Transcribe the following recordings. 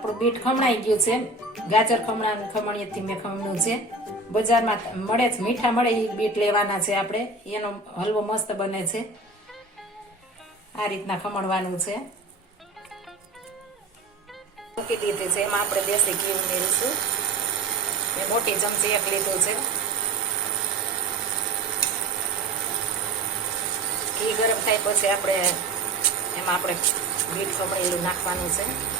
આપણું બીટ ખમણાઈ ગયું છે. ગાજર ખમણા ખમણીએથી મેં ખમણું છે. બજારમાં મળે જ, મીઠા મળે એ બીટ લેવાના છે આપણે. એનો હલવો મસ્ત બને છે. આ રીતના ખમણવાનું છે. મૂકી દીધી છે. એમાં આપણે દેશી ઘી ઉમેરીશું. એ મોટી ચમચી એક લીધું છે. ઘી ગરમ થાય પછી આપણે એમાં આપણે બીટ ખમણેલું નાખવાનું છે.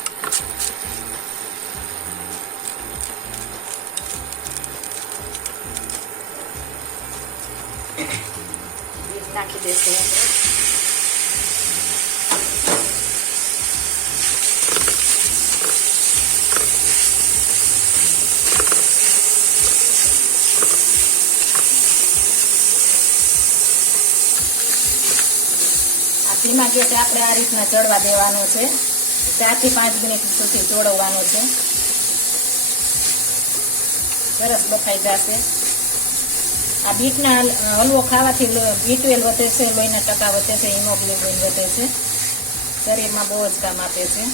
નાખી દઈશું ધીમા ગેસે આપણે આ રીતના ચડવા દેવાનો છે. ચારથી પાંચ મિનિટ સુધી ચોળવવાનો છે. સરસ બફાઈ જશે. આ બીટના હલવો ખાવાથી બીટ વેલ વધે છે લોહીના ટકા વધે છે, હિમોગ્લોબિન વધે છે. શરીરમાં બહુ જ કામ આપે છે.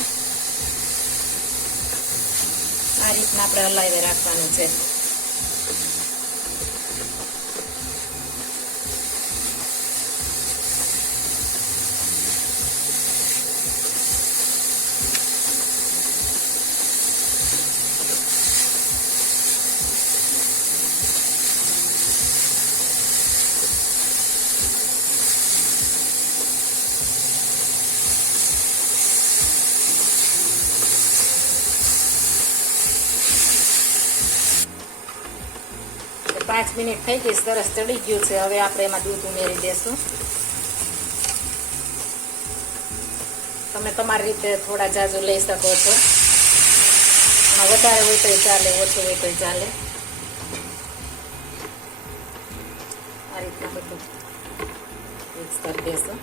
આ રીતના આપણે હલાવી રાખવાનું છે તો પાંચ મિનિટ થઈ ગઈ, સરસ ચડી ગયું છે. હવે આપણે એમાં દૂધ ઉમેરી દેશું. તમે તમારી રીતે થોડા જાજુ લઈ શકો છો. વધારે હોય તો ચાલે, ઓછું હોય તો ચાલે. આ રીતના બધું મિક્સ કરી દેશું.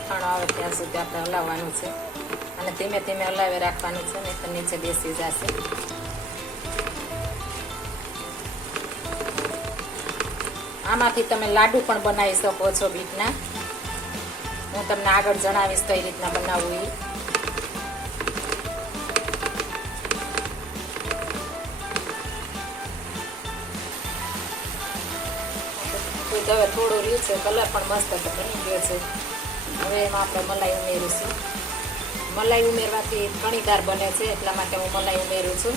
ઉફાણો આવે ત્યાં સુધી આપણે હલાવવાનું છે. અને ધીમે ધીમે હલાવી રાખવાનું છે નહીં તો નીચે બેસી જશે. આમાંથી તમે લાડુ પણ બનાવી શકો છો બીટના. હું તમને આગળ જણાવીશ કઈ રીતના બનાવવું એ હવે થોડું રહ્યું છે, કલર પણ મસ્ત બની ગયો છે. હવે એમાં આપણે મલાઈ ઉમેરીશું. મલાઈ ઉમેરવાથી કણીદાર બને છે, એટલા માટે હું મલાઈ ઉમેરું છું.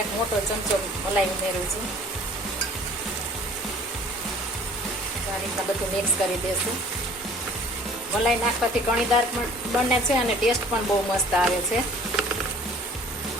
એક મોટો ચમચો મલાઈ ઉમેરું છું. આ રીતના બધું મિક્સ કરી દેશું. મલાઈ નાખવાથી કણીદાર પણ બને છે અને ટેસ્ટ પણ બહુ મસ્ત આવે છે.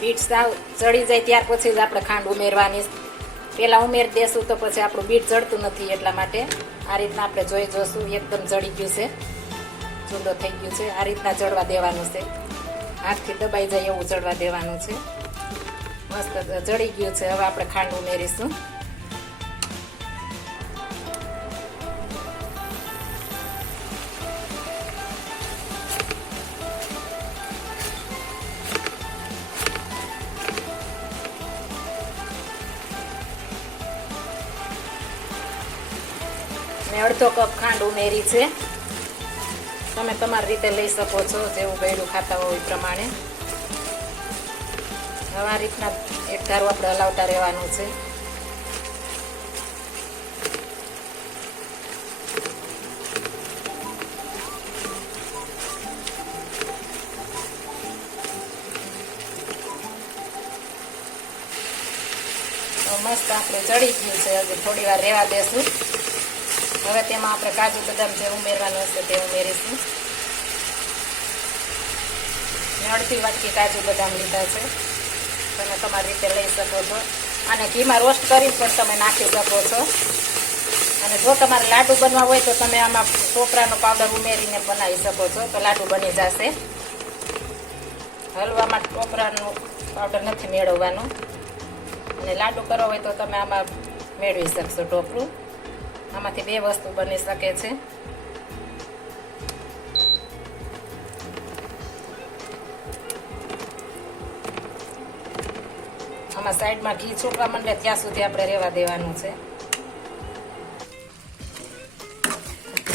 બીટ સાવ ચડી જાય ત્યાર પછી જ આપણે ખાંડ ઉમેરવાની. પેલા ઉમેરી દેશું તો પછી આપણું બીટ ચડતું નથી એટલા માટે આ રીતના આપણે જોઈ જોશું, એકદમ ચડી ગયું છે. ચૂંડો થઈ ગયું છે. આ રીતના ચડવા દેવાનું છે. હાથથી દબાઈ જાય એવું ચડવા દેવાનું છે. મસ્ત ચડી ગયું છે. હવે આપણે ખાંડ ઉમેરીશું. ને અડધો કપ ખાંડ ઉમેરી છે. તમે તમારી રીતે લઈ શકો છો જેવું ગળ્યું ખાતા હોય પ્રમાણે. હવે આ રીતના એક ધારું આપણે હલાવતા રહેવાનું છે. મસ્ત આપણે ચડી ગયું છે. હજી થોડી વાર રહેવા દેશું. હવે તેમાં આપણે કાજુ બદામ જે ઉમેરવાનું હશે તે ઉમેરીશું. મેં અડધી વાટકી કાજુ બદામ લીધા છે. તમે તમારી રીતે લઈ શકો છો. અને ઘીમાં રોસ્ટ કરી પણ તમે નાખી શકો છો. અને જો તમારે લાડુ બનવા હોય તો તમે આમાં ટોપરાનો પાવડર ઉમેરીને બનાવી શકો છો. તો લાડુ બની જશે. હલવામાં ટોપરાનો પાવડર નથી મેળવવાનો. અને લાડુ કરવો હોય તો તમે આમાં મેળવી શકશો ટોપરું. આમાંથી બે વસ્તુ બની શકે છે. આમાં સાઈડમાં ઘી છૂટવા માંડે ત્યાં સુધી આપણે રહેવા દેવાનું છે.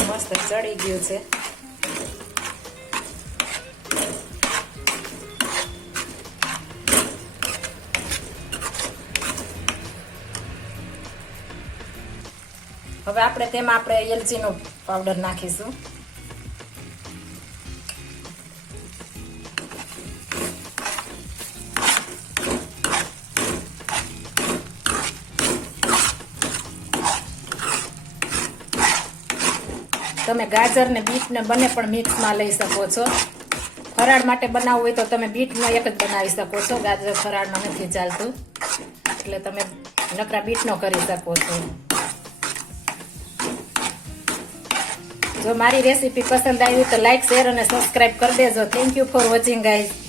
મસ્ત ચડી ગયું છે. હવે આપણે તેમાં આપણે એલચીનો પાવડર નાખીશું. તમે ગાજર ને બીટ ને બંને પણ મિક્સમાં લઈ શકો છો. ફરાળ માટે બનાવવું હોય તો તમે બીટનો એક જ બનાવી શકો છો. ગાજર ફરાળનો નથી ચાલતું. એટલે તમે નકરા બીટનો કરી શકો છો. જો મારી રેસીપી પસંદ આવી તો લાઈક શેર અને સબસ્ક્રાઇબ કરી દેજો. Thank you for watching guys